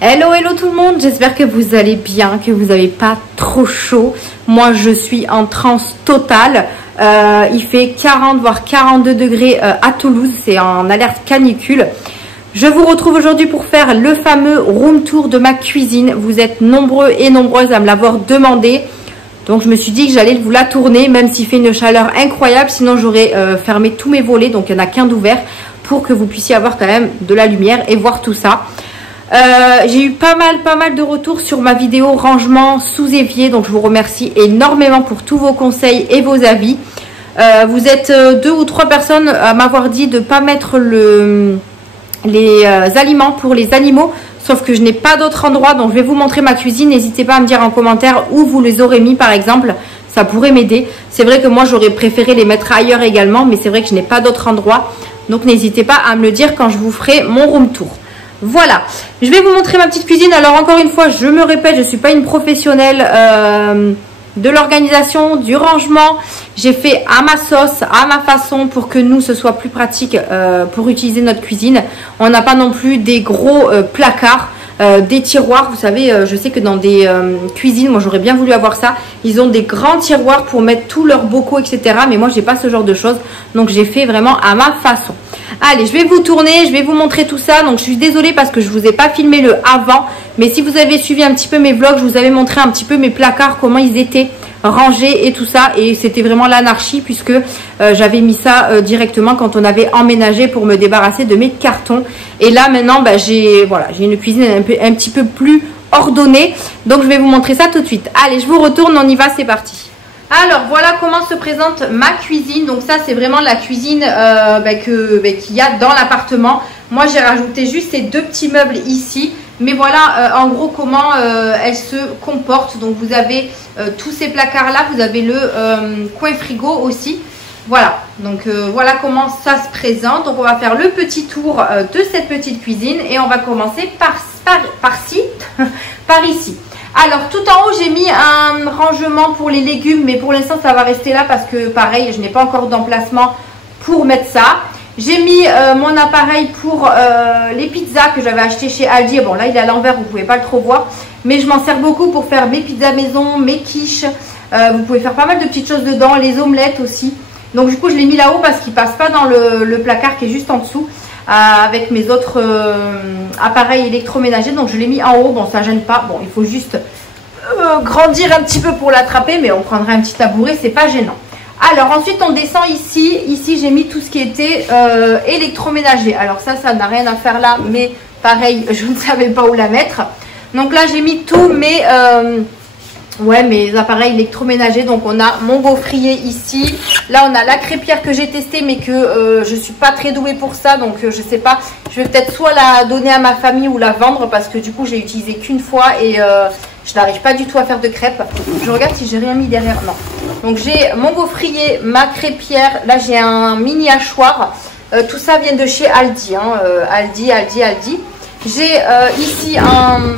Hello tout le monde, j'espère que vous allez bien, que vous n'avez pas trop chaud. Moi je suis en transe totale, il fait 40 voire 42 degrés à Toulouse, c'est en alerte canicule. Je vous retrouve aujourd'hui pour faire le fameux room tour de ma cuisine. Vous êtes nombreux et nombreuses à me l'avoir demandé. Donc je me suis dit que j'allais vous la tourner, même s'il fait une chaleur incroyable, sinon j'aurais fermé tous mes volets, donc il n'y en a qu'un d'ouvert, pour que vous puissiez avoir quand même de la lumière et voir tout ça. J'ai eu pas mal de retours sur ma vidéo rangement sous évier, donc je vous remercie énormément pour tous vos conseils et vos avis. Vous êtes 2 ou 3 personnes à m'avoir dit de ne pas mettre les aliments pour les animaux, sauf que je n'ai pas d'autre endroit, donc je vais vous montrer ma cuisine. N'hésitez pas à me dire en commentaire où vous les aurez mis par exemple, ça pourrait m'aider. C'est vrai que moi j'aurais préféré les mettre ailleurs également, mais c'est vrai que je n'ai pas d'autre endroit, donc n'hésitez pas à me le dire quand je vous ferai mon room tour. Voilà, je vais vous montrer ma petite cuisine. Alors encore une fois, je me répète, je ne suis pas une professionnelle de l'organisation, du rangement. J'ai fait à ma sauce, à ma façon, pour que nous, ce soit plus pratique pour utiliser notre cuisine. On n'a pas non plus des gros placards, des tiroirs. Vous savez, je sais que dans des cuisines, moi j'aurais bien voulu avoir ça. Ils ont des grands tiroirs pour mettre tous leurs bocaux, etc. Mais moi, j'ai pas ce genre de choses. Donc j'ai fait vraiment à ma façon. Allez, je vais vous tourner, je vais vous montrer tout ça. Donc je suis désolée parce que je vous ai pas filmé le avant, mais si vous avez suivi un petit peu mes vlogs, je vous avais montré un petit peu mes placards, comment ils étaient rangés et tout ça, et c'était vraiment l'anarchie puisque j'avais mis ça directement quand on avait emménagé pour me débarrasser de mes cartons. Et là maintenant j'ai une cuisine un petit peu plus ordonnée, donc je vais vous montrer ça tout de suite. Allez, je vous retourne, on y va, c'est parti. Alors voilà comment se présente ma cuisine. Donc ça c'est vraiment la cuisine qu'il y a dans l'appartement. Moi j'ai rajouté juste ces 2 petits meubles ici. Mais voilà en gros comment elle se comporte. Donc vous avez tous ces placards là. Vous avez le coin frigo aussi. Voilà, donc voilà comment ça se présente. Donc on va faire le petit tour de cette petite cuisine. Et on va commencer par ici. Alors tout en haut j'ai mis un rangement pour les légumes, mais pour l'instant ça va rester là parce que pareil je n'ai pas encore d'emplacement pour mettre ça. J'ai mis mon appareil pour les pizzas que j'avais acheté chez Aldi. Bon là il est à l'envers, vous ne pouvez pas le trop voir, mais je m'en sers beaucoup pour faire mes pizzas maison, mes quiches. Vous pouvez faire pas mal de petites choses dedans, les omelettes aussi. Donc du coup je l'ai mis là-haut parce qu'il ne passe pas dans le placard qui est juste en dessous. Avec mes autres appareils électroménagers, donc je l'ai mis en haut. Bon, ça gêne pas, bon il faut juste grandir un petit peu pour l'attraper, mais on prendra un petit tabouret, c'est pas gênant. Alors ensuite on descend ici j'ai mis tout ce qui était électroménager. Alors ça n'a rien à faire là, mais pareil je ne savais pas où la mettre, donc là j'ai mis tous mes appareils électroménagers. Donc on a mon gaufrier ici, là on a la crêpière que j'ai testée mais que je suis pas très douée pour ça, donc je sais pas, je vais peut-être soit la donner à ma famille ou la vendre parce que du coup j'ai utilisé qu'une fois et je n'arrive pas du tout à faire de crêpes. Je regarde si j'ai rien mis derrière, non. Donc j'ai mon gaufrier, ma crêpière, là j'ai un mini hachoir, tout ça vient de chez Aldi, hein, Aldi. J'ai ici un...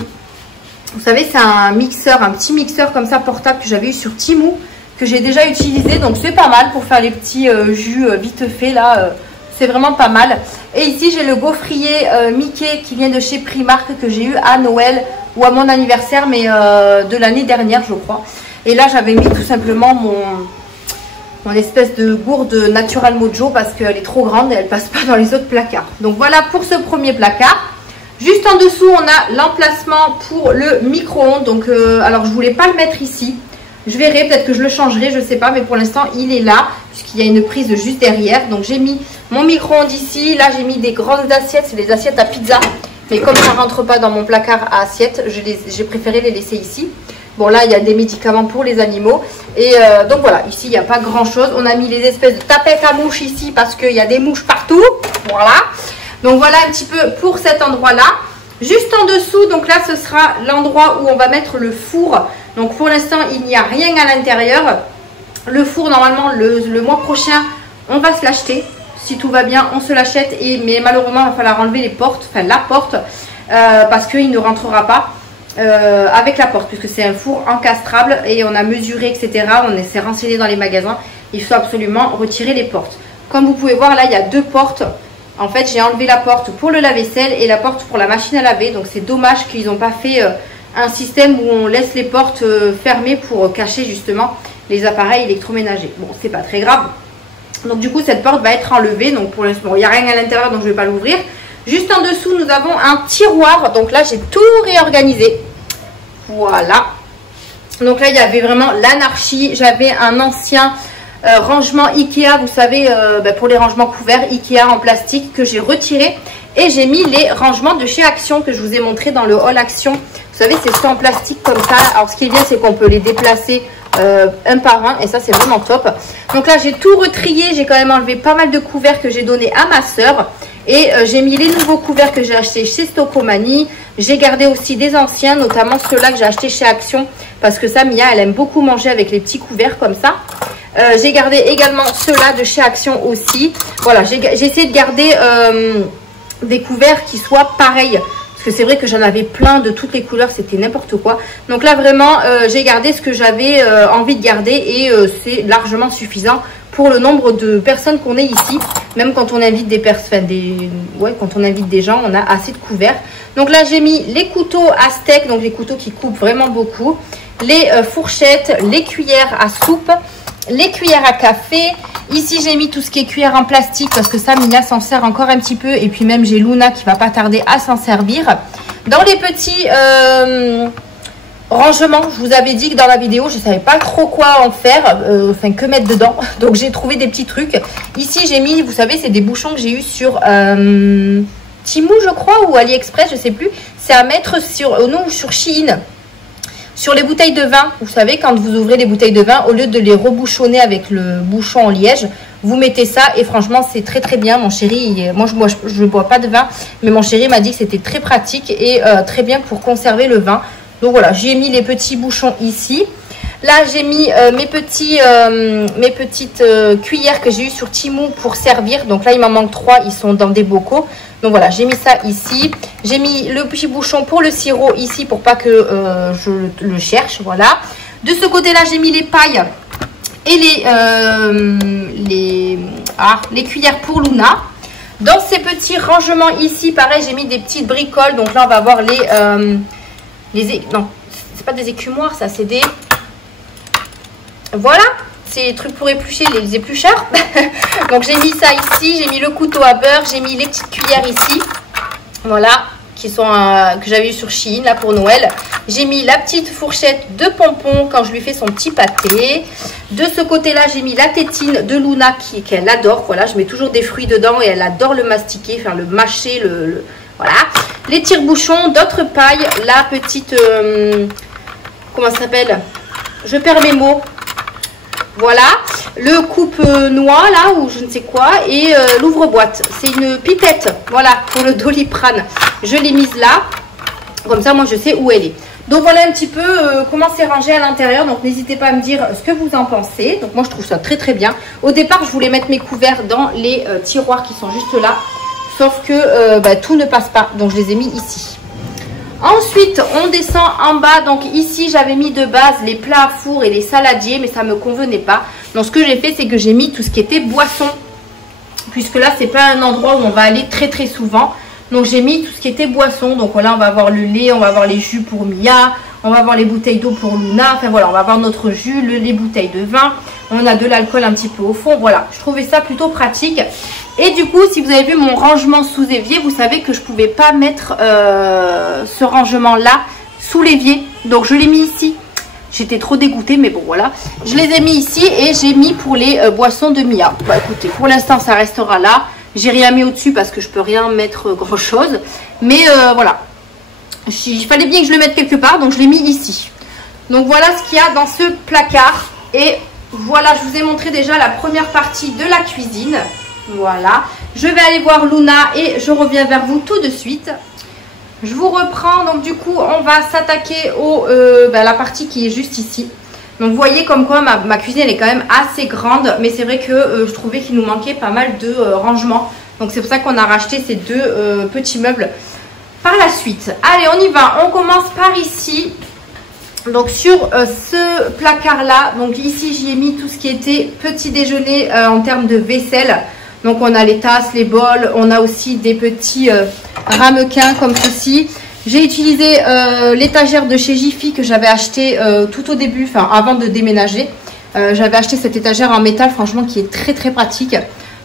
Vous savez, c'est un mixeur, un petit mixeur comme ça portable que j'avais eu sur Temu, que j'ai déjà utilisé. Donc c'est pas mal pour faire les petits jus vite fait là. C'est vraiment pas mal. Et ici j'ai le gaufrier Mickey qui vient de chez Primark, que j'ai eu à Noël ou à mon anniversaire, mais de l'année dernière je crois. Et là j'avais mis tout simplement mon espèce de gourde Natural Mojo parce qu'elle est trop grande et elle passe pas dans les autres placards. Donc voilà pour ce premier placard. Juste en dessous, on a l'emplacement pour le micro-ondes. Donc, alors je voulais pas le mettre ici. Je verrai, peut-être que je le changerai, je sais pas. Mais pour l'instant, il est là, puisqu'il y a une prise juste derrière. Donc, j'ai mis mon micro-ondes ici. Là, j'ai mis des grandes assiettes. C'est des assiettes à pizza. Mais comme ça ne rentre pas dans mon placard à assiettes, j'ai préféré les laisser ici. Bon, là, il y a des médicaments pour les animaux. Et donc, voilà. Ici, il n'y a pas grand-chose. On a mis les espèces de tapettes à mouches ici parce qu'il y a des mouches partout. Voilà. Donc voilà un petit peu pour cet endroit là. Juste en dessous, donc là ce sera l'endroit où on va mettre le four. Donc pour l'instant il n'y a rien à l'intérieur. Le four normalement le mois prochain on va se l'acheter. Si tout va bien on se l'achète, mais malheureusement il va falloir enlever les portes, enfin la porte, parce qu'il ne rentrera pas avec la porte, puisque c'est un four encastrable et on a mesuré, etc. On s'est renseigné dans les magasins, il faut absolument retirer les portes. Comme vous pouvez voir là il y a 2 portes En fait, j'ai enlevé la porte pour le lave-vaisselle et la porte pour la machine à laver. Donc, c'est dommage qu'ils n'ont pas fait un système où on laisse les portes fermées pour cacher justement les appareils électroménagers. Bon, c'est pas très grave. Donc, du coup, cette porte va être enlevée. Donc, pour l'instant, il n'y a rien à l'intérieur, donc je ne vais pas l'ouvrir. Juste en dessous, nous avons un tiroir. Donc là, j'ai tout réorganisé. Voilà. Donc là, il y avait vraiment l'anarchie. J'avais un ancien rangement Ikea, vous savez, pour les rangements couverts Ikea en plastique que j'ai retiré. Et j'ai mis les rangements de chez Action que je vous ai montré dans le haul Action. Vous savez, c'est ceux en plastique comme ça. Alors, ce qui est bien, c'est qu'on peut les déplacer un par un. Et ça, c'est vraiment top. Donc là, j'ai tout retrié. J'ai quand même enlevé pas mal de couverts que j'ai donné à ma soeur. Et j'ai mis les nouveaux couverts que j'ai achetés chez Stocomanie. J'ai gardé aussi des anciens, notamment ceux-là que j'ai achetés chez Action. Parce que ça, Mia, elle aime beaucoup manger avec les petits couverts comme ça. J'ai gardé également ceux-là de chez Action aussi. Voilà, j'ai essayé de garder des couverts qui soient pareils. Parce que c'est vrai que j'en avais plein de toutes les couleurs, c'était n'importe quoi. Donc là, vraiment, j'ai gardé ce que j'avais envie de garder. Et c'est largement suffisant pour le nombre de personnes qu'on est ici. Même quand on invite des personnes, quand on invite des gens, on a assez de couverts. Donc là, j'ai mis les couteaux à steak, donc les couteaux qui coupent vraiment beaucoup. Les fourchettes, les cuillères à soupe, les cuillères à café. Ici, j'ai mis tout ce qui est cuillère en plastique parce que ça, Mia s'en sert encore un petit peu. Et puis même, j'ai Luna qui va pas tarder à s'en servir. Dans les petits rangements, je vous avais dit que dans la vidéo, je savais pas trop quoi en faire, enfin que mettre dedans. Donc, j'ai trouvé des petits trucs. Ici, j'ai mis, vous savez, c'est des bouchons que j'ai eu sur Temu, je crois, ou AliExpress, je sais plus. C'est à mettre sur Shein. Sur les bouteilles de vin, vous savez, quand vous ouvrez les bouteilles de vin, au lieu de les rebouchonner avec le bouchon en liège, vous mettez ça et franchement, c'est très très bien. Mon chéri, moi je ne bois pas de vin, mais mon chéri m'a dit que c'était très pratique et très bien pour conserver le vin. Donc voilà, j'ai mis les petits bouchons ici. Là, j'ai mis mes petites cuillères que j'ai eues sur Temu pour servir. Donc là, il m'en manque 3, ils sont dans des bocaux. Donc voilà, j'ai mis ça ici. J'ai mis le petit bouchon pour le sirop ici pour pas que je le cherche. Voilà. De ce côté-là, j'ai mis les pailles et les cuillères pour Luna. Dans ces petits rangements ici, pareil, j'ai mis des petites bricoles. Donc là, on va avoir non, c'est pas des écumoires, ça, c'est des... Voilà, c'est les trucs pour éplucher les éplucheurs. Donc j'ai mis ça ici, j'ai mis le couteau à beurre, j'ai mis les petites cuillères ici. Voilà, qui sont que j'avais eu sur Shein là pour Noël. J'ai mis la petite fourchette de pompons quand je lui fais son petit pâté. De ce côté-là, j'ai mis la tétine de Luna qu'elle adore. Voilà, je mets toujours des fruits dedans et elle adore le mastiquer, enfin le mâcher, voilà. Les tire-bouchons, d'autres pailles, la petite... comment ça s'appelle? Je perds mes mots. Voilà, le coupe-noix là, ou je ne sais quoi, et l'ouvre-boîte. C'est une pipette, voilà, pour le Doliprane. Je l'ai mise là, comme ça, moi, je sais où elle est. Donc, voilà un petit peu comment c'est rangé à l'intérieur. Donc, n'hésitez pas à me dire ce que vous en pensez. Donc, moi, je trouve ça très, très bien. Au départ, je voulais mettre mes couverts dans les tiroirs qui sont juste là. Sauf que tout ne passe pas. Donc, je les ai mis ici. Ensuite, on descend en bas. Donc ici, j'avais mis de base les plats à four et les saladiers, mais ça ne me convenait pas. Donc ce que j'ai fait, c'est que j'ai mis tout ce qui était boisson. Puisque là, c'est pas un endroit où on va aller très très souvent. Donc j'ai mis tout ce qui était boisson. Donc voilà, on va avoir le lait, on va avoir les jus pour Mia, on va avoir les bouteilles d'eau pour Luna. Enfin voilà, on va avoir notre jus, les bouteilles de vin. On a de l'alcool un petit peu au fond. Voilà, je trouvais ça plutôt pratique. Et du coup, si vous avez vu mon rangement sous évier, vous savez que je ne pouvais pas mettre ce rangement-là sous l'évier. Donc, je l'ai mis ici. J'étais trop dégoûtée, mais bon, voilà. Je les ai mis ici et j'ai mis pour les boissons de Mia. Bah, écoutez, pour l'instant, ça restera là. J'ai rien mis au-dessus parce que je peux rien mettre grand-chose. Mais voilà. Il fallait bien que je le mette quelque part, donc je l'ai mis ici. Donc, voilà ce qu'il y a dans ce placard. Et voilà, je vous ai montré déjà la première partie de la cuisine. Voilà, je vais aller voir Luna et je reviens vers vous tout de suite. Je vous reprends, donc du coup on va s'attaquer la partie qui est juste ici. Donc vous voyez comme quoi ma cuisine elle est quand même assez grande, mais c'est vrai que je trouvais qu'il nous manquait pas mal de rangements. Donc c'est pour ça qu'on a racheté ces deux petits meubles par la suite. Allez, on y va, on commence par ici. Donc sur ce placard là, donc ici j'y ai mis tout ce qui était petit déjeuner en termes de vaisselle. Donc on a les tasses, les bols, on a aussi des petits ramequins comme ceci. J'ai utilisé l'étagère de chez Jiffy que j'avais acheté tout au début, enfin avant de déménager. J'avais acheté cette étagère en métal, franchement, qui est très très pratique.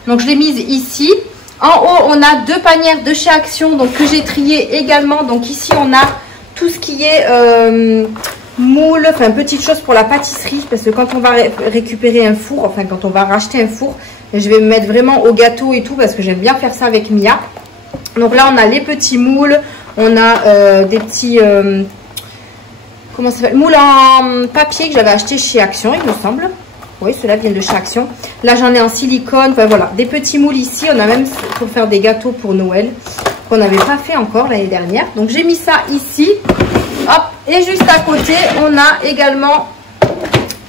Donc je l'ai mise ici. En haut, on a 2 panières de chez Action, donc que j'ai trié également. Donc ici, on a tout ce qui est moule, enfin petites choses pour la pâtisserie. Parce que quand on va récupérer un four, enfin quand on va racheter un four, je vais me mettre vraiment au gâteau et tout parce que j'aime bien faire ça avec Mia. Donc là, on a les petits moules, on a des petits... comment ça s'appelle, moule en papier que j'avais acheté chez Action, il me semble. Oui, ceux-là viennent de chez Action. Là, j'en ai en silicone. Enfin, voilà, des petits moules ici. On a même pour faire des gâteaux pour Noël qu'on n'avait pas fait encore l'année dernière. Donc, j'ai mis ça ici. Hop. Et juste à côté, on a également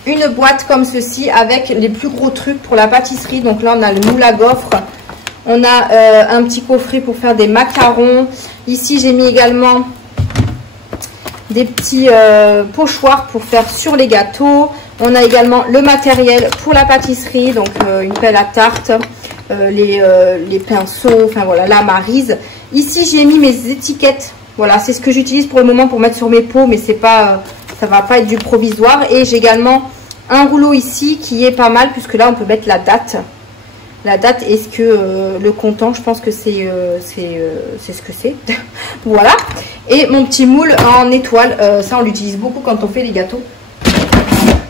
une boîte comme ceci avec les plus gros trucs pour la pâtisserie. Donc là, on a le moule à gaufres. On a un petit coffret pour faire des macarons. Ici, j'ai mis également des petits pochoirs pour faire sur les gâteaux. On a également le matériel pour la pâtisserie, donc une pelle à tarte, les pinceaux, enfin voilà, la maryse. Ici, j'ai mis mes étiquettes. Voilà, c'est ce que j'utilise pour le moment pour mettre sur mes pots, mais c'est pas, ça va pas être du provisoire. Et j'ai également un rouleau ici qui est pas mal, puisque là, on peut mettre la date. La date, est-ce que le comptant, je pense que c'est ce que c'est. Voilà. Et mon petit moule en étoile, ça on l'utilise beaucoup quand on fait les gâteaux.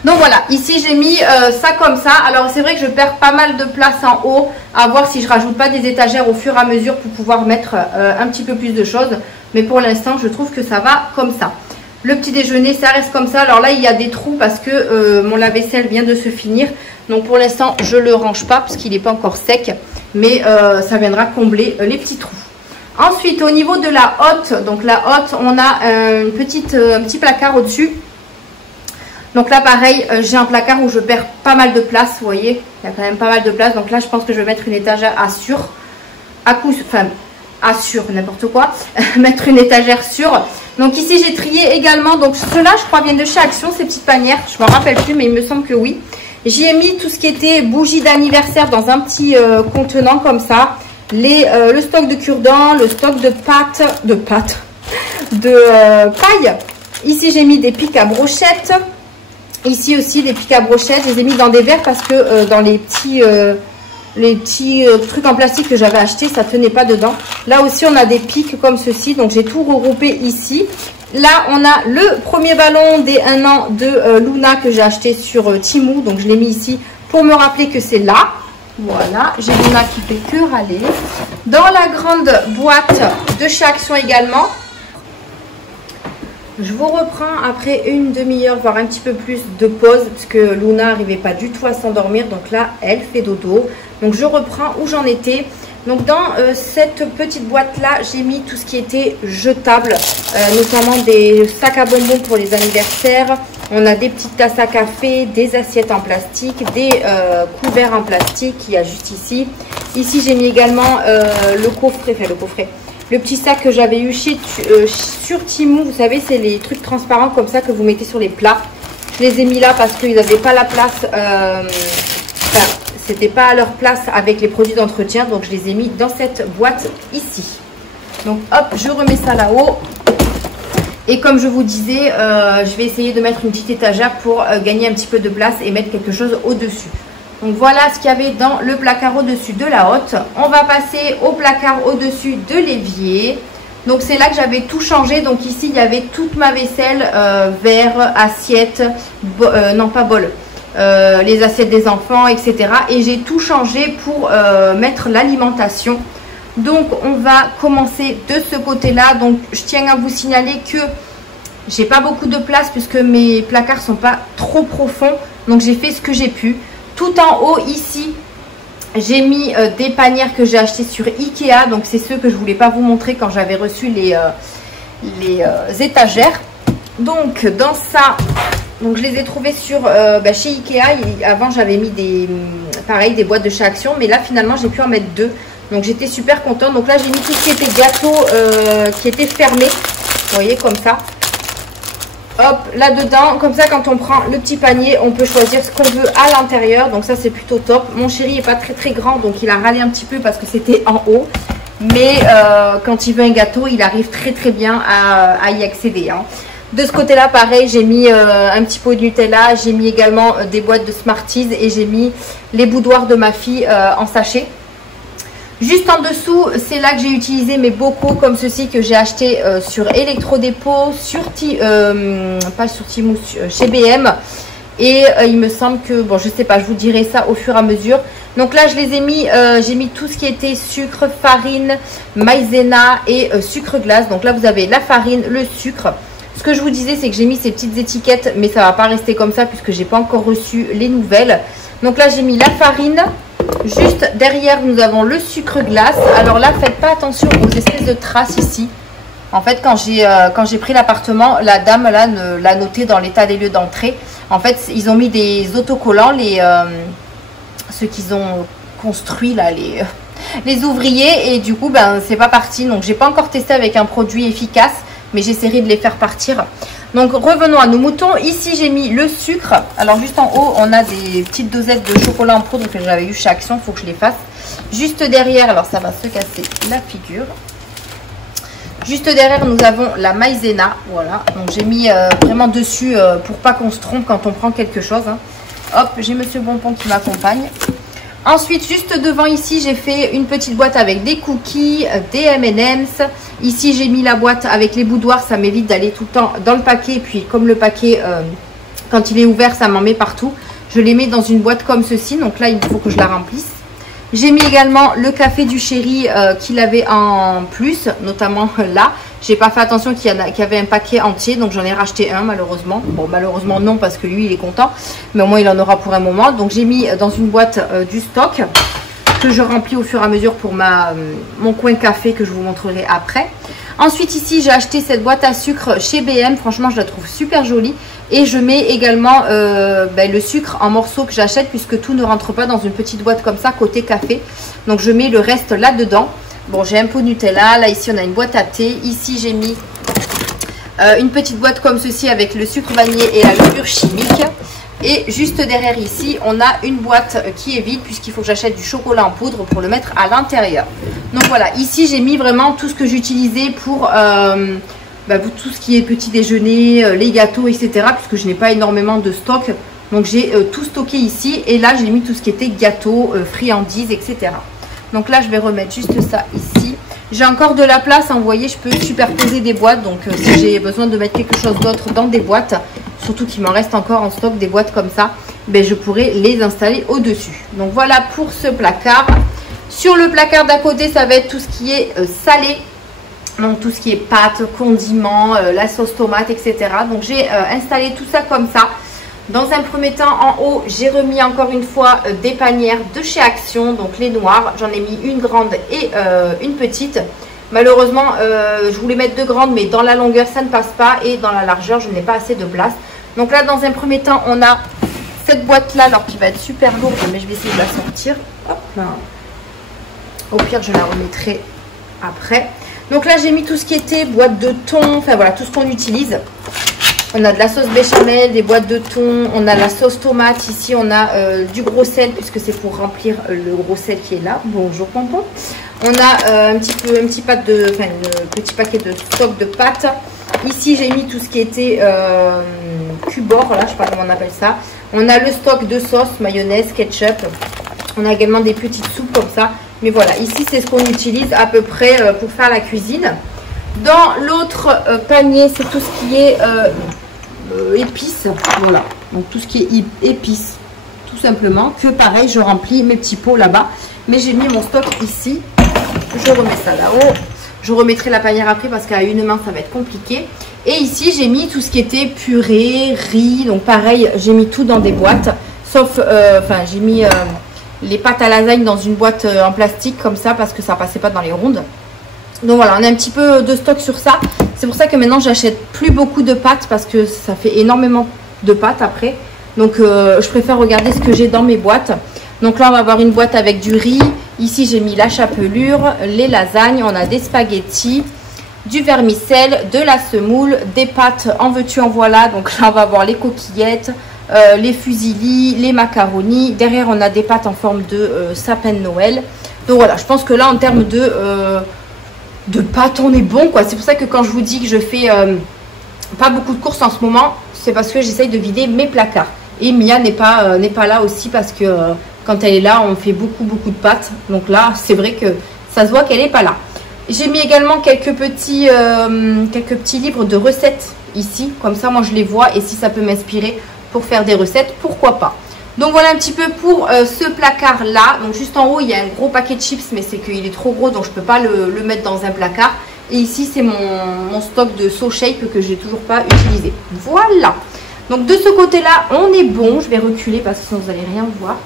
Donc voilà, ici j'ai mis ça comme ça. Alors c'est vrai que je perds pas mal de place en haut, à voir si je rajoute pas des étagères au fur et à mesure pour pouvoir mettre un petit peu plus de choses. Mais pour l'instant, je trouve que ça va comme ça. Le petit déjeuner, ça reste comme ça. Alors là, il y a des trous parce que mon lave-vaisselle vient de se finir. Donc pour l'instant, je ne le range pas parce qu'il n'est pas encore sec. Mais ça viendra combler les petits trous. Ensuite, au niveau de la hotte, donc la hotte, on a un petit placard au-dessus. Donc là, pareil, j'ai un placard où je perds pas mal de place, vous voyez. Il y a quand même pas mal de place. Donc là, je pense que je vais mettre une étagère n'importe quoi. Mettre une étagère sur. Donc ici, j'ai trié également. Donc ceux-là, je crois, viennent de chez Action, ces petites panières. Je ne me rappelle plus, mais il me semble que oui. J'y ai mis tout ce qui était bougies d'anniversaire dans un petit contenant comme ça. Le stock de cure-dents, le stock de paille. Ici, j'ai mis des pics à brochettes. Ici aussi, des pics à brochettes. Je les ai mis dans des verres parce que dans les petits trucs en plastique que j'avais acheté, ça tenait pas dedans. Là aussi, on a des pics comme ceci. Donc, j'ai tout regroupé ici. Là, on a le premier ballon des 1 an de Luna que j'ai acheté sur Temu. Donc, je l'ai mis ici pour me rappeler que c'est là. Voilà, j'ai Luna qui fait que râler. Dans la grande boîte de chez Action également. Je vous reprends après une demi-heure, voire un petit peu plus de pause, parce que Luna n'arrivait pas du tout à s'endormir. Donc là, elle fait dodo. Donc je reprends où j'en étais. Donc dans cette petite boîte-là, j'ai mis tout ce qui était jetable, notamment des sacs à bonbons pour les anniversaires. On a des petites tasses à café, des assiettes en plastique, des couverts en plastique qu'il y a juste ici. Ici, j'ai mis également le petit sac que j'avais eu sur Temu. Vous savez, c'est les trucs transparents comme ça que vous mettez sur les plats. Je les ai mis là parce qu'ils n'avaient pas la place, c'était pas à leur place avec les produits d'entretien. Donc, je les ai mis dans cette boîte ici. Donc, hop, je remets ça là-haut. Et comme je vous disais, je vais essayer de mettre une petite étagère pour gagner un petit peu de place et mettre quelque chose au-dessus. Donc voilà ce qu'il y avait dans le placard au-dessus de la hotte. On va passer au placard au-dessus de l'évier. Donc c'est là que j'avais tout changé. Donc ici il y avait toute ma vaisselle, verre, assiette, non pas bol, les assiettes des enfants, etc. Et j'ai tout changé pour mettre l'alimentation. Donc on va commencer de ce côté-là. Donc je tiens à vous signaler que j'ai pas beaucoup de place puisque mes placards sont pas trop profonds. Donc j'ai fait ce que j'ai pu. Tout en haut ici, j'ai mis des panières que j'ai achetées sur Ikea. Donc c'est ceux que je voulais pas vous montrer quand j'avais reçu les étagères. Donc dans ça, donc je les ai trouvées sur chez Ikea. Avant j'avais mis des boîtes de chez Action, mais là finalement j'ai pu en mettre 2. Donc j'étais super contente. Donc là j'ai mis tout ce qui était gâteau qui était fermé. Vous voyez comme ça. Hop, là-dedans, comme ça, quand on prend le petit panier, on peut choisir ce qu'on veut à l'intérieur. Donc ça, c'est plutôt top. Mon chéri n'est pas très grand, donc il a râlé un petit peu parce que c'était en haut. Mais quand il veut un gâteau, il arrive très bien à y accéder, hein. De ce côté-là, pareil, j'ai mis un petit pot de Nutella. J'ai mis également des boîtes de Smarties et j'ai mis les boudoirs de ma fille en sachet. Juste en dessous, c'est là que j'ai utilisé mes bocaux comme ceci que j'ai acheté sur Electrodépôt, pas sur Temu, chez BM. Et il me semble que, bon, je sais pas, je vous dirai ça au fur et à mesure. Donc là, je les ai mis, j'ai mis tout ce qui était sucre, farine, maïzena et sucre glace. Donc là, vous avez la farine, le sucre. Ce que je vous disais, c'est que j'ai mis ces petites étiquettes, mais ça va pas rester comme ça puisque j'ai pas encore reçu les nouvelles. Donc là, j'ai mis la farine. Juste derrière, nous avons le sucre glace. Alors là, faites pas attention aux espèces de traces ici. En fait, quand j'ai pris l'appartement, la dame là l'a noté dans l'état des lieux d'entrée. En fait, ils ont mis des autocollants, ceux qu'ils ont construits là, les ouvriers. Et du coup, ben, c'est pas parti. Donc, j'ai pas encore testé avec un produit efficace, mais j'essaierai de les faire partir. Donc revenons à nos moutons. Ici j'ai mis le sucre. Alors juste en haut on a des petites dosettes de chocolat en poudre que j'avais eu chez Action. Il faut que je les fasse. Juste derrière, alors ça va se casser la figure. Juste derrière nous avons la maïzena. Voilà. Donc j'ai mis vraiment dessus pour pas qu'on se trompe quand on prend quelque chose, hein. Hop, j'ai Monsieur Bonbon qui m'accompagne. Ensuite, juste devant ici, j'ai fait une petite boîte avec des cookies, des M&M's. Ici, j'ai mis la boîte avec les boudoirs. Ça m'évite d'aller tout le temps dans le paquet. Et puis, comme le paquet, quand il est ouvert, ça m'en met partout. Je les mets dans une boîte comme ceci. Donc là, il faut que je la remplisse. J'ai mis également le café du chéri qu'il avait en plus, notamment là. J'ai pas fait attention qu'il y avait un paquet entier, donc j'en ai racheté un malheureusement. Bon, malheureusement non, parce que lui il est content, mais au moins il en aura pour un moment. Donc j'ai mis dans une boîte du stock que je remplis au fur et à mesure pour mon coin café que je vous montrerai après. Ensuite ici j'ai acheté cette boîte à sucre chez BM, franchement je la trouve super jolie. Et je mets également le sucre en morceaux que j'achète puisque tout ne rentre pas dans une petite boîte comme ça côté café. Donc je mets le reste là-dedans. Bon, j'ai un pot de Nutella. Là, ici, on a une boîte à thé. Ici, j'ai mis une petite boîte comme ceci avec le sucre vanillé et la levure chimique. Et juste derrière ici, on a une boîte qui est vide puisqu'il faut que j'achète du chocolat en poudre pour le mettre à l'intérieur. Donc voilà, ici, j'ai mis vraiment tout ce que j'utilisais pour tout ce qui est petit déjeuner, les gâteaux, etc. Puisque je n'ai pas énormément de stock. Donc, j'ai tout stocké ici. Et là, j'ai mis tout ce qui était gâteaux, friandises, etc. Donc là, je vais remettre juste ça ici. J'ai encore de la place, hein, vous voyez, je peux superposer des boîtes. Donc si j'ai besoin de mettre quelque chose d'autre dans des boîtes, surtout qu'il m'en reste encore en stock des boîtes comme ça, ben, je pourrais les installer au-dessus. Donc voilà pour ce placard. Sur le placard d'à côté, ça va être tout ce qui est salé. Donc tout ce qui est pâtes, condiments, la sauce tomate, etc. Donc j'ai installé tout ça comme ça. Dans un premier temps, en haut, j'ai remis encore une fois des panières de chez Action, donc les noirs. J'en ai mis une grande et une petite. Malheureusement, je voulais mettre deux grandes, mais dans la longueur, ça ne passe pas. Et dans la largeur, je n'ai pas assez de place. Donc là, dans un premier temps, on a cette boîte-là, alors qui va être super lourde, mais je vais essayer de la sortir. Hop là. Au pire, je la remettrai après. Donc là, j'ai mis tout ce qui était boîte de thon, enfin voilà, tout ce qu'on utilise. On a de la sauce béchamel, des boîtes de thon, on a la sauce tomate. Ici, on a du gros sel puisque c'est pour remplir le gros sel qui est là. Bonjour Pompon. On a un petit paquet de stock de pâtes. Ici, j'ai mis tout ce qui était cubord, là, je sais pas comment on appelle ça. On a le stock de sauce, mayonnaise, ketchup. On a également des petites soupes comme ça. Mais voilà, ici, c'est ce qu'on utilise à peu près pour faire la cuisine. Dans l'autre panier, c'est tout ce qui est épices. Voilà, donc tout ce qui est épices, tout simplement. Que pareil, je remplis mes petits pots là-bas. Mais j'ai mis mon stock ici. Je remets ça là-haut. Je remettrai la panière après parce qu'à une main, ça va être compliqué. Et ici, j'ai mis tout ce qui était purée, riz. Donc pareil, j'ai mis tout dans des boîtes. Sauf, j'ai mis les pâtes à lasagne dans une boîte en plastique comme ça parce que ça passait pas dans les rondes. Donc voilà, on a un petit peu de stock sur ça. C'est pour ça que maintenant, j'achète plus beaucoup de pâtes parce que ça fait énormément de pâtes après. Donc, je préfère regarder ce que j'ai dans mes boîtes. Donc là, on va avoir une boîte avec du riz. Ici, j'ai mis la chapelure, les lasagnes. On a des spaghettis. du vermicelle, de la semoule, des pâtes en veux-tu en voilà. Donc là on va avoir les coquillettes, les fusillis, les macaronis. Derrière on a des pâtes en forme de sapin de Noël. Donc voilà, je pense que là en termes de pâtes on est bon quoi. C'est pour ça que quand je vous dis que je fais pas beaucoup de courses en ce moment, c'est parce que j'essaye de vider mes placards. Et Mia n'est pas là aussi parce que quand elle est là on fait beaucoup de pâtes. Donc là c'est vrai que ça se voit qu'elle n'est pas là. J'ai mis également quelques petits livres de recettes ici. Comme ça, moi, je les vois. Et si ça peut m'inspirer pour faire des recettes, pourquoi pas. Donc, voilà un petit peu pour ce placard-là. Donc, juste en haut, il y a un gros paquet de chips. Mais c'est qu'il est trop gros. Donc, je ne peux pas le mettre dans un placard. Et ici, c'est mon stock de So Shape que je n'ai toujours pas utilisé. Voilà. Donc, de ce côté-là, on est bon. Je vais reculer parce que sinon, vous n'allez rien voir.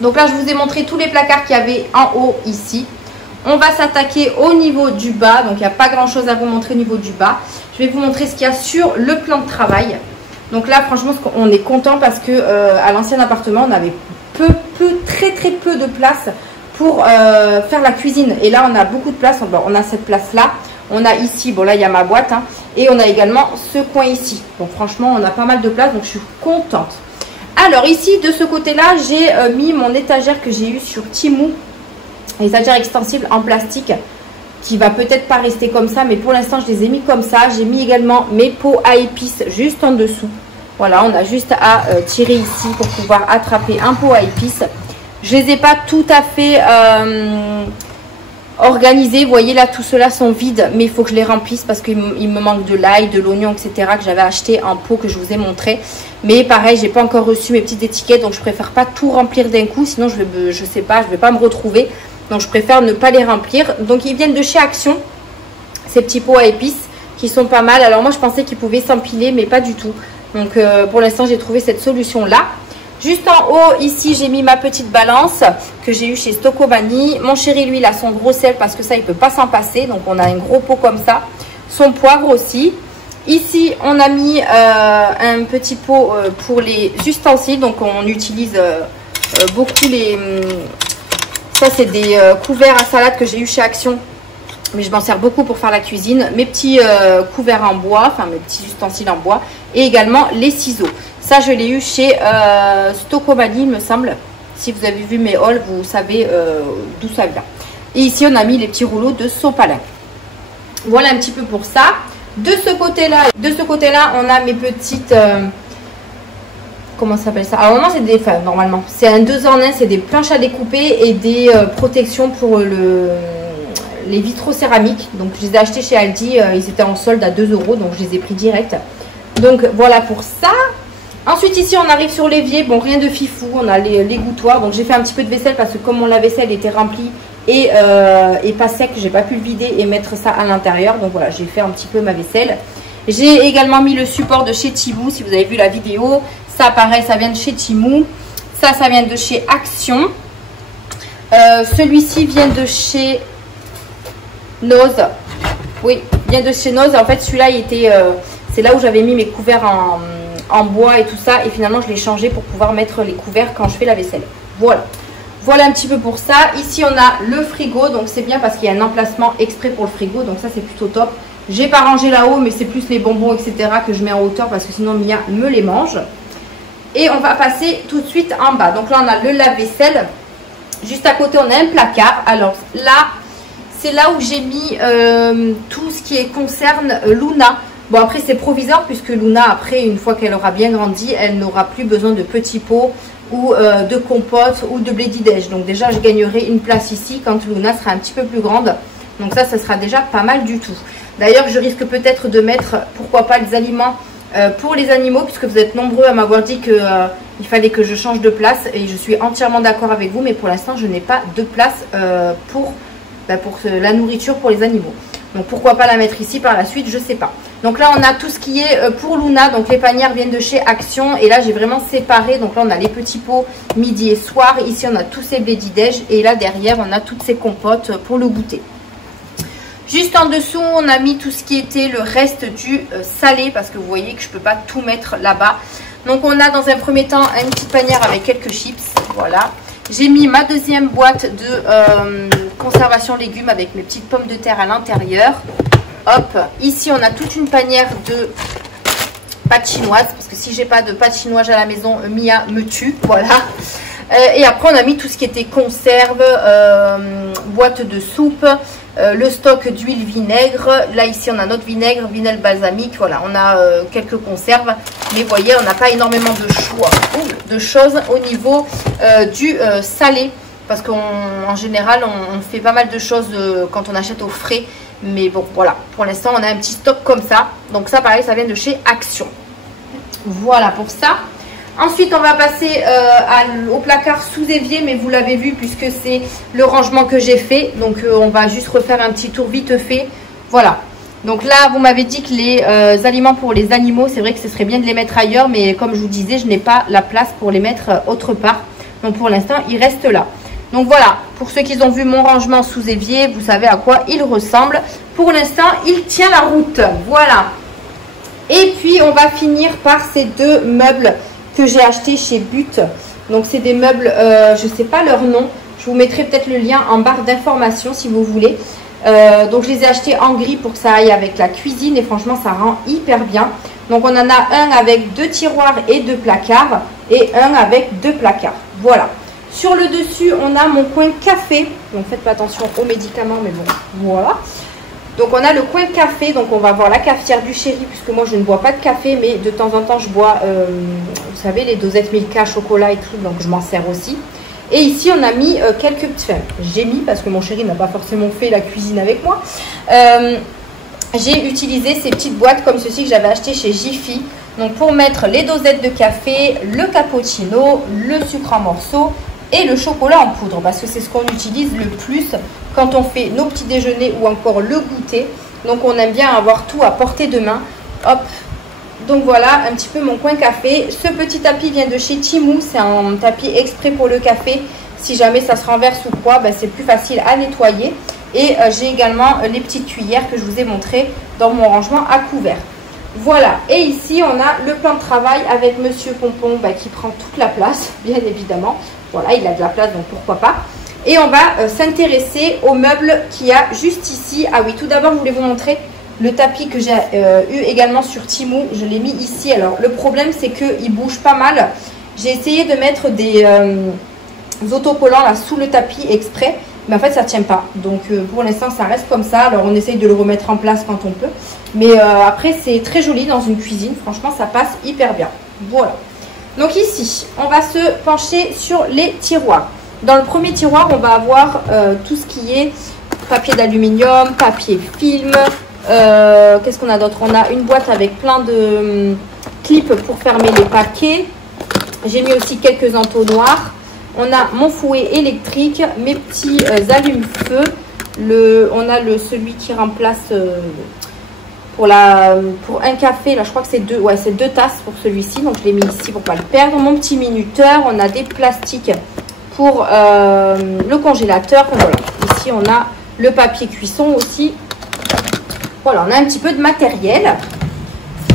Donc là, je vous ai montré tous les placards qu'il y avait en haut ici. On va s'attaquer au niveau du bas. Donc, il n'y a pas grand-chose à vous montrer au niveau du bas. Je vais vous montrer ce qu'il y a sur le plan de travail. Donc là, franchement, on est content parce que à l'ancien appartement, on avait très peu de place pour faire la cuisine. Et là, on a beaucoup de place. Bon, on a cette place-là. On a ici, bon là, il y a ma boîte. Hein, et on a également ce coin ici. Donc, franchement, on a pas mal de place. Donc, je suis contente. Alors, ici, de ce côté-là, j'ai mis mon étagère que j'ai eue sur Temu. Étagère extensible en plastique qui va peut-être pas rester comme ça, mais pour l'instant je les ai mis comme ça. J'ai mis également mes pots à épices juste en dessous. Voilà, on a juste à tirer ici pour pouvoir attraper un pot à épices. Je les ai pas tout à fait organisés. Vous voyez là, tout cela sont vides, mais il faut que je les remplisse parce qu'il me manque de l'ail, de l'oignon, etc. que j'avais acheté en pot que je vous ai montré. Mais pareil, j'ai pas encore reçu mes petites étiquettes, donc je préfère pas tout remplir d'un coup, sinon je sais pas, je vais pas me retrouver. Donc, je préfère ne pas les remplir. Donc, ils viennent de chez Action, ces petits pots à épices qui sont pas mal. Alors, moi, je pensais qu'ils pouvaient s'empiler, mais pas du tout. Donc, pour l'instant, j'ai trouvé cette solution-là. Juste en haut, ici, j'ai mis ma petite balance que j'ai eue chez Stocomanie. Mon chéri, lui, il a son gros sel parce que ça, il ne peut pas s'en passer. Donc, on a un gros pot comme ça. Son poivre aussi. Ici, on a mis un petit pot pour les ustensiles. Donc, on utilise beaucoup les... Ça, c'est des couverts à salade que j'ai eu chez Action. Mais je m'en sers beaucoup pour faire la cuisine. Mes petits couverts en bois, enfin mes petits ustensiles en bois. Et également les ciseaux. Ça, je l'ai eu chez Stocomanie, il me semble. Si vous avez vu mes hauls, vous savez d'où ça vient. Et ici, on a mis les petits rouleaux de sopalin. Voilà un petit peu pour ça. De ce côté-là, on a mes petites... comment ça s'appelle ça? Alors normalement c'est des, enfin normalement c'est un 2 en 1, c'est des planches à découper et des protections pour les vitraux céramiques. Donc je les ai achetés chez Aldi, ils étaient en solde à 2 €, donc je les ai pris direct. Donc voilà pour ça. Ensuite ici on arrive sur l'évier, bon rien de fifou, on a l'égouttoir. Donc j'ai fait un petit peu de vaisselle parce que comme mon lave-vaisselle était rempli et pas sec, j'ai pas pu le vider et mettre ça à l'intérieur. Donc voilà, j'ai fait un petit peu ma vaisselle. J'ai également mis le support de chez Temu, si vous avez vu la vidéo. Ça, pareil, ça vient de chez Temu. Ça vient de chez Action. Celui-ci vient de chez Nose. Oui, vient de chez Nose. En fait, celui-là, il était... c'est là où j'avais mis mes couverts en bois et tout ça. Et finalement, je l'ai changé pour pouvoir mettre les couverts quand je fais la vaisselle. Voilà. Voilà un petit peu pour ça. Ici, on a le frigo. Donc, c'est bien parce qu'il y a un emplacement exprès pour le frigo. Donc, ça, c'est plutôt top. J'ai pas rangé là-haut, mais c'est plus les bonbons, etc. que je mets en hauteur parce que sinon, Mia me les mange. Et on va passer tout de suite en bas. Donc là, on a le lave-vaisselle. Juste à côté, on a un placard. Alors là, c'est là où j'ai mis tout ce qui concerne Luna. Bon, après, c'est provisoire puisque Luna, après, une fois qu'elle aura bien grandi, elle n'aura plus besoin de petits pots ou de compote ou de blédidège. Donc déjà, je gagnerai une place ici quand Luna sera un petit peu plus grande. Donc ça sera déjà pas mal du tout. D'ailleurs, je risque peut-être de mettre, pourquoi pas, des aliments pour les animaux, puisque vous êtes nombreux à m'avoir dit qu'il fallait que je change de place. Et je suis entièrement d'accord avec vous, mais pour l'instant, je n'ai pas de place pour la nourriture pour les animaux. Donc pourquoi pas la mettre ici par la suite, je sais pas. Donc là on a tout ce qui est pour Luna, donc les panières viennent de chez Action. Et là j'ai vraiment séparé, donc là on a les petits pots midi et soir. Ici on a tous ces blédidèges et là derrière on a toutes ces compotes pour le goûter. Juste en dessous on a mis tout ce qui était le reste du salé, parce que vous voyez que je peux pas tout mettre là-bas. Donc on a dans un premier temps une petite panière avec quelques chips, voilà. J'ai mis ma deuxième boîte de conservation légumes avec mes petites pommes de terre à l'intérieur. Hop, ici on a toute une panière de pâtes chinoises, parce que si j'ai pas de pâtes chinoises à la maison, Mia me tue, voilà. Et après on a mis tout ce qui était conserve, boîte de soupe, le stock d'huile vinaigre. Là ici on a notre vinaigre balsamique, voilà, on a quelques conserves, mais vous voyez on n'a pas énormément de choix, de choses au niveau du salé, parce qu'en général on fait pas mal de choses quand on achète au frais. Mais bon, voilà, pour l'instant, on a un petit stock comme ça. Donc ça, pareil, ça vient de chez Action. Voilà pour ça. Ensuite, on va passer au placard sous évier. Mais vous l'avez vu, puisque c'est le rangement que j'ai fait. Donc, on va juste refaire un petit tour vite fait. Voilà. Donc là, vous m'avez dit que les aliments pour les animaux, c'est vrai que ce serait bien de les mettre ailleurs. Mais comme je vous disais, je n'ai pas la place pour les mettre autre part. Donc, pour l'instant, ils restent là. Donc voilà, pour ceux qui ont vu mon rangement sous évier, vous savez à quoi il ressemble. Pour l'instant, il tient la route. Voilà. Et puis, on va finir par ces deux meubles que j'ai achetés chez But. Donc, c'est des meubles, je ne sais pas leur nom. Je vous mettrai peut-être le lien en barre d'informations si vous voulez. Donc, je les ai achetés en gris pour que ça aille avec la cuisine. Et franchement, ça rend hyper bien. Donc, on en a un avec 2 tiroirs et 2 placards. Et un avec 2 placards. Voilà. Sur le dessus, on a mon coin café. Donc, faites pas attention aux médicaments, mais bon, voilà. Donc, on a le coin café. Donc, on va voir la cafetière du chéri, puisque moi, je ne bois pas de café. Mais de temps en temps, je bois, vous savez, les dosettes Milka, chocolat et tout. Donc, je m'en sers aussi. Et ici, on a mis quelques petits... Enfin, j'ai mis, parce que mon chéri n'a pas forcément fait la cuisine avec moi. J'ai utilisé ces petites boîtes comme ceci que j'avais acheté chez Jiffy. Donc, pour mettre les dosettes de café, le cappuccino, le sucre en morceaux et le chocolat en poudre, parce que c'est ce qu'on utilise le plus quand on fait nos petits déjeuners ou encore le goûter. Donc on aime bien avoir tout à portée de main. Hop, donc voilà un petit peu mon coin café. Ce petit tapis vient de chez Temu, c'est un tapis exprès pour le café. Si jamais ça se renverse ou quoi, ben, c'est plus facile à nettoyer. Et j'ai également les petites cuillères que je vous ai montrées dans mon rangement à couvert. Voilà, et ici on a le plan de travail avec Monsieur Pompon qui prend toute la place, bien évidemment. Voilà, il a de la place, donc pourquoi pas. Et on va s'intéresser aux meubles qu'il y a juste ici. Ah oui, tout d'abord, je voulais vous montrer le tapis que j'ai eu également sur Temu. Je l'ai mis ici. Alors, le problème, c'est qu'il bouge pas mal. J'ai essayé de mettre des autocollants là sous le tapis exprès. Mais en fait, ça ne tient pas. Donc, pour l'instant, ça reste comme ça. Alors, on essaye de le remettre en place quand on peut. Mais après, c'est très joli dans une cuisine. Franchement, ça passe hyper bien. Voilà. Donc ici, on va se pencher sur les tiroirs. Dans le premier tiroir, on va avoir tout ce qui est papier d'aluminium, papier film. Qu'est-ce qu'on a d'autre? On a une boîte avec plein de clips pour fermer les paquets. J'ai mis aussi quelques entonnoirs. On a mon fouet électrique, mes petits allume-feu. On a celui qui remplace... Pour un café, là je crois que c'est deux tasses pour celui-ci. Donc je l'ai mis ici pour ne pas le perdre. Mon petit minuteur, on a des plastiques pour le congélateur. Voilà. Ici on a le papier cuisson aussi. Voilà, on a un petit peu de matériel.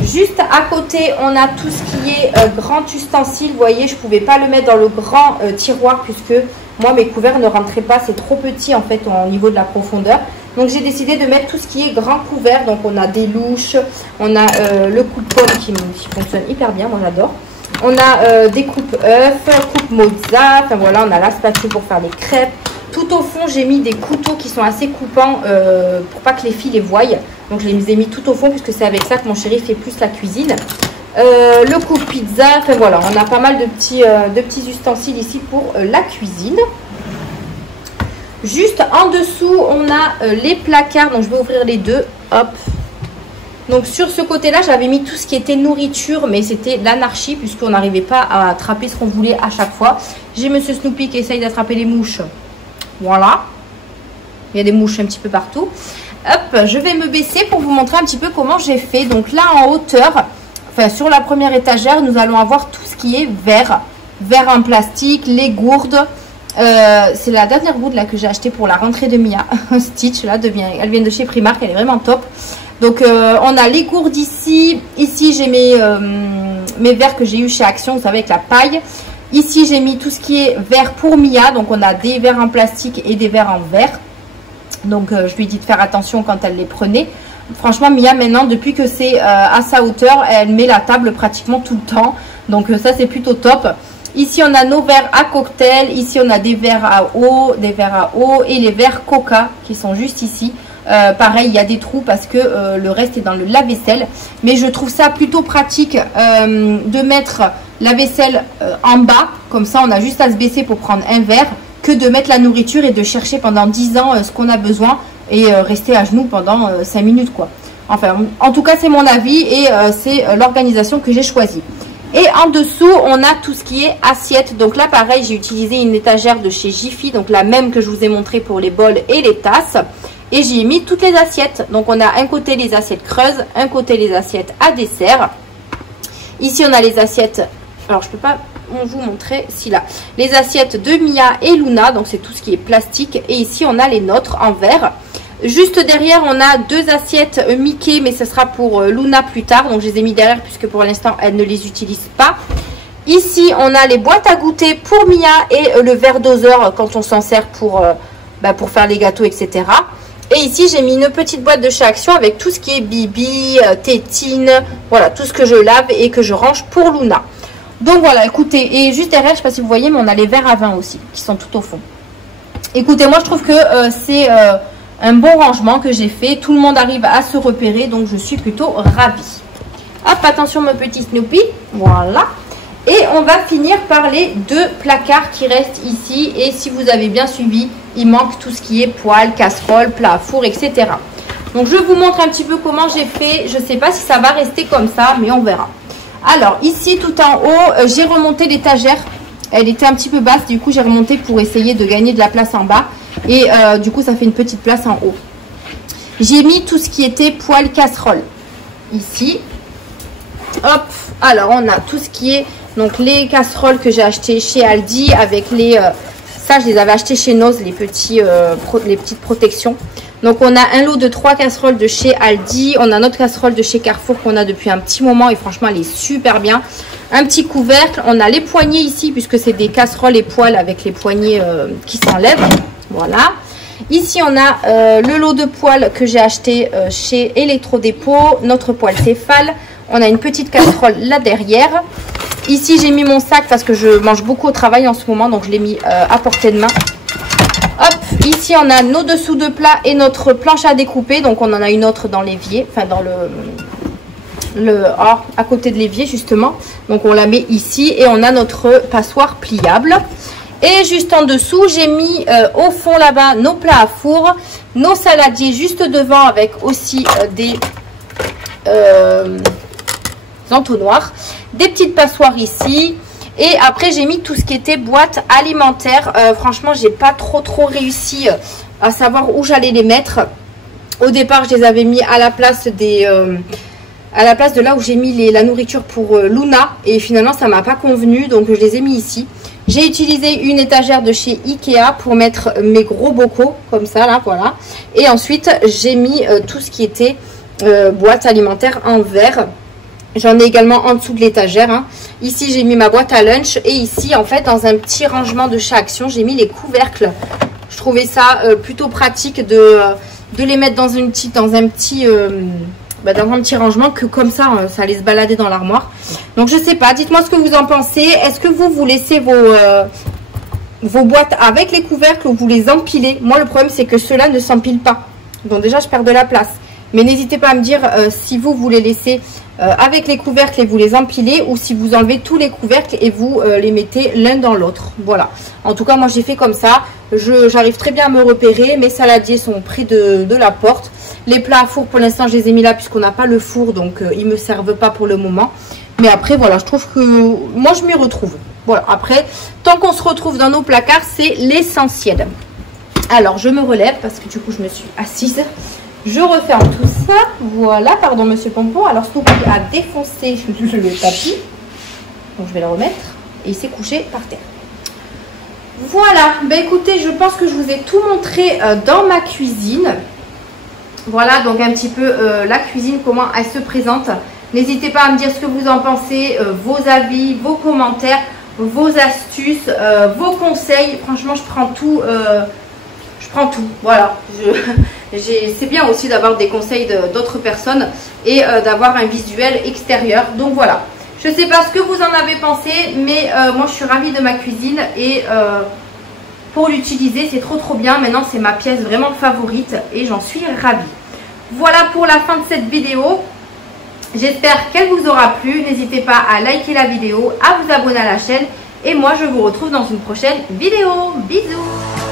Juste à côté, on a tout ce qui est grand ustensile. Vous voyez, je ne pouvais pas le mettre dans le grand tiroir puisque moi mes couverts ne rentraient pas. C'est trop petit en fait au niveau de la profondeur. Donc j'ai décidé de mettre tout ce qui est grand couvert. Donc on a des louches, on a le coupe-pomme qui fonctionne hyper bien, moi j'adore. On a des coupes-œufs, coupe-mozza, enfin voilà, on a la spatule pour faire les crêpes. Tout au fond, j'ai mis des couteaux qui sont assez coupants pour pas que les filles les voient. Donc je les ai mis tout au fond puisque c'est avec ça que mon chéri fait plus la cuisine. Le coupe-pizza, enfin voilà, on a pas mal de petits ustensiles ici pour la cuisine. Juste en dessous, on a les placards. Donc, je vais ouvrir les deux. Hop. Donc, sur ce côté-là, j'avais mis tout ce qui était nourriture. Mais c'était l'anarchie puisqu'on n'arrivait pas à attraper ce qu'on voulait à chaque fois. J'ai Monsieur Snoopy qui essaye d'attraper les mouches. Voilà. Il y a des mouches un petit peu partout. Hop, je vais me baisser pour vous montrer un petit peu comment j'ai fait. Donc là, en hauteur, enfin sur la première étagère, nous allons avoir tout ce qui est verre. Verre en plastique, les gourdes. C'est la dernière gourde là que j'ai acheté pour la rentrée de Mia. Stitch là, elle vient de chez Primark, elle est vraiment top. Donc on a les gourdes ici. Ici j'ai mes verres que j'ai eu chez Action, vous savez, avec la paille. Ici j'ai mis tout ce qui est verre pour Mia. Donc on a des verres en plastique et des verres en verre. Donc je lui ai dit de faire attention quand elle les prenait. Franchement, Mia, maintenant, depuis que c'est à sa hauteur, elle met la table pratiquement tout le temps. Donc ça, c'est plutôt top. Ici, on a nos verres à cocktail. Ici, on a des verres à eau, et les verres Coca qui sont juste ici. Pareil, il y a des trous parce que le reste est dans le lave-vaisselle. Mais je trouve ça plutôt pratique de mettre la vaisselle en bas. Comme ça, on a juste à se baisser pour prendre un verre, que de mettre la nourriture et de chercher pendant 10 ans ce qu'on a besoin et rester à genoux pendant 5 minutes, quoi. Enfin, en tout cas, c'est mon avis et c'est l'organisation que j'ai choisie. Et en dessous, on a tout ce qui est assiette. Donc là, pareil, j'ai utilisé une étagère de chez Jiffy, donc la même que je vous ai montré pour les bols et les tasses. Et j'y ai mis toutes les assiettes. Donc on a un côté les assiettes creuses, un côté les assiettes à dessert. Ici, on a les assiettes... Alors, je ne peux pas vous montrer, si là. Les assiettes de Mia et Luna, donc c'est tout ce qui est plastique. Et ici, on a les nôtres en verre. Juste derrière, on a deux assiettes Mickey, mais ce sera pour Luna plus tard. Donc, je les ai mis derrière puisque pour l'instant, elle ne les utilise pas. Ici, on a les boîtes à goûter pour Mia et le verre doseur quand on s'en sert pour faire les gâteaux, etc. Et ici, j'ai mis une petite boîte de chez Action avec tout ce qui est bibi, tétine, voilà, tout ce que je lave et que je range pour Luna. Donc voilà, écoutez, et juste derrière, je ne sais pas si vous voyez, mais on a les verres à vin aussi, qui sont tout au fond. Écoutez, moi je trouve que c'est un bon rangement que j'ai fait. Tout le monde arrive à se repérer, donc je suis plutôt ravie. Hop, attention mon petit Snoopy, voilà. Et on va finir par les deux placards qui restent ici. Et si vous avez bien suivi, il manque tout ce qui est poêle, casserole, plat à four, etc. Donc je vous montre un petit peu comment j'ai fait. Je ne sais pas si ça va rester comme ça, mais on verra. Alors ici tout en haut, j'ai remonté l'étagère. Elle était un petit peu basse, du coup j'ai remonté pour essayer de gagner de la place en bas. Et du coup ça fait une petite place en haut. J'ai mis tout ce qui était poêle, casserole. Ici. Hop, alors on a tout ce qui est... Donc les casseroles que j'ai achetées chez Aldi avec les... ça je les avais achetées chez Noz, les petites protections. Donc on a un lot de 3 casseroles de chez Aldi. On a notre casserole de chez Carrefour qu'on a depuis un petit moment et franchement elle est super bien. Un petit couvercle. On a les poignées ici puisque c'est des casseroles et poêles avec les poignées qui s'enlèvent. Voilà. Ici on a le lot de poêles que j'ai acheté chez Electrodépôt. Notre poêle Tefal. On a une petite casserole là derrière. Ici j'ai mis mon sac parce que je mange beaucoup au travail en ce moment. Donc je l'ai mis à portée de main. Hop, ici on a nos dessous de plat et notre planche à découper. Donc on en a une autre dans l'évier, enfin dans à côté de l'évier justement. Donc on la met ici et on a notre passoire pliable. Et juste en dessous, j'ai mis au fond là-bas nos plats à four, nos saladiers juste devant avec aussi des entonnoirs, des petites passoires ici. Et après j'ai mis tout ce qui était boîte alimentaire. Franchement j'ai pas trop réussi à savoir où j'allais les mettre. Au départ je les avais mis à la place de là où j'ai mis la nourriture pour Luna. Et finalement ça m'a pas convenu, donc je les ai mis ici. J'ai utilisé une étagère de chez Ikea pour mettre mes gros bocaux comme ça là, voilà. Et ensuite j'ai mis tout ce qui était boîte alimentaire en verre. J'en ai également en dessous de l'étagère. Hein. Ici, j'ai mis ma boîte à lunch. Et ici, en fait, dans un petit rangement de chez Action, j'ai mis les couvercles. Je trouvais ça plutôt pratique de les mettre dans un petit rangement que comme ça, ça allait se balader dans l'armoire. Donc, je sais pas. Dites-moi ce que vous en pensez. Est-ce que vous laissez vos boîtes avec les couvercles ou vous les empilez? Moi, le problème, c'est que ceux-là ne s'empilent pas. Donc, déjà, je perds de la place. Mais n'hésitez pas à me dire si vous les laissez avec les couvercles et vous les empilez ou si vous enlevez tous les couvercles et vous les mettez l'un dans l'autre. Voilà. En tout cas, moi, j'ai fait comme ça. J'arrive très bien à me repérer. Mes saladiers sont près de la porte. Les plats à four, pour l'instant, je les ai mis là puisqu'on n'a pas le four. Donc, ils ne me servent pas pour le moment. Mais après, voilà, je trouve que moi, je m'y retrouve. Voilà. Après, tant qu'on se retrouve dans nos placards, c'est l'essentiel. Alors, je me relève parce que du coup, je me suis assise. Je referme tout ça. Voilà, pardon monsieur Pompon. Alors Snoopy a défoncé le tapis. Donc je vais le remettre. Et il s'est couché par terre. Voilà, ben écoutez, je pense que je vous ai tout montré dans ma cuisine. Voilà, donc un petit peu la cuisine, comment elle se présente. N'hésitez pas à me dire ce que vous en pensez, vos avis, vos commentaires, vos astuces, vos conseils. Franchement, je prends tout. Voilà. c'est bien aussi d'avoir des conseils d'autres personnes et d'avoir un visuel extérieur. Donc voilà, je ne sais pas ce que vous en avez pensé, mais moi je suis ravie de ma cuisine et pour l'utiliser c'est trop bien. Maintenant c'est ma pièce vraiment favorite et j'en suis ravie. Voilà pour la fin de cette vidéo. J'espère qu'elle vous aura plu. N'hésitez pas à liker la vidéo, à vous abonner à la chaîne et moi je vous retrouve dans une prochaine vidéo. Bisous.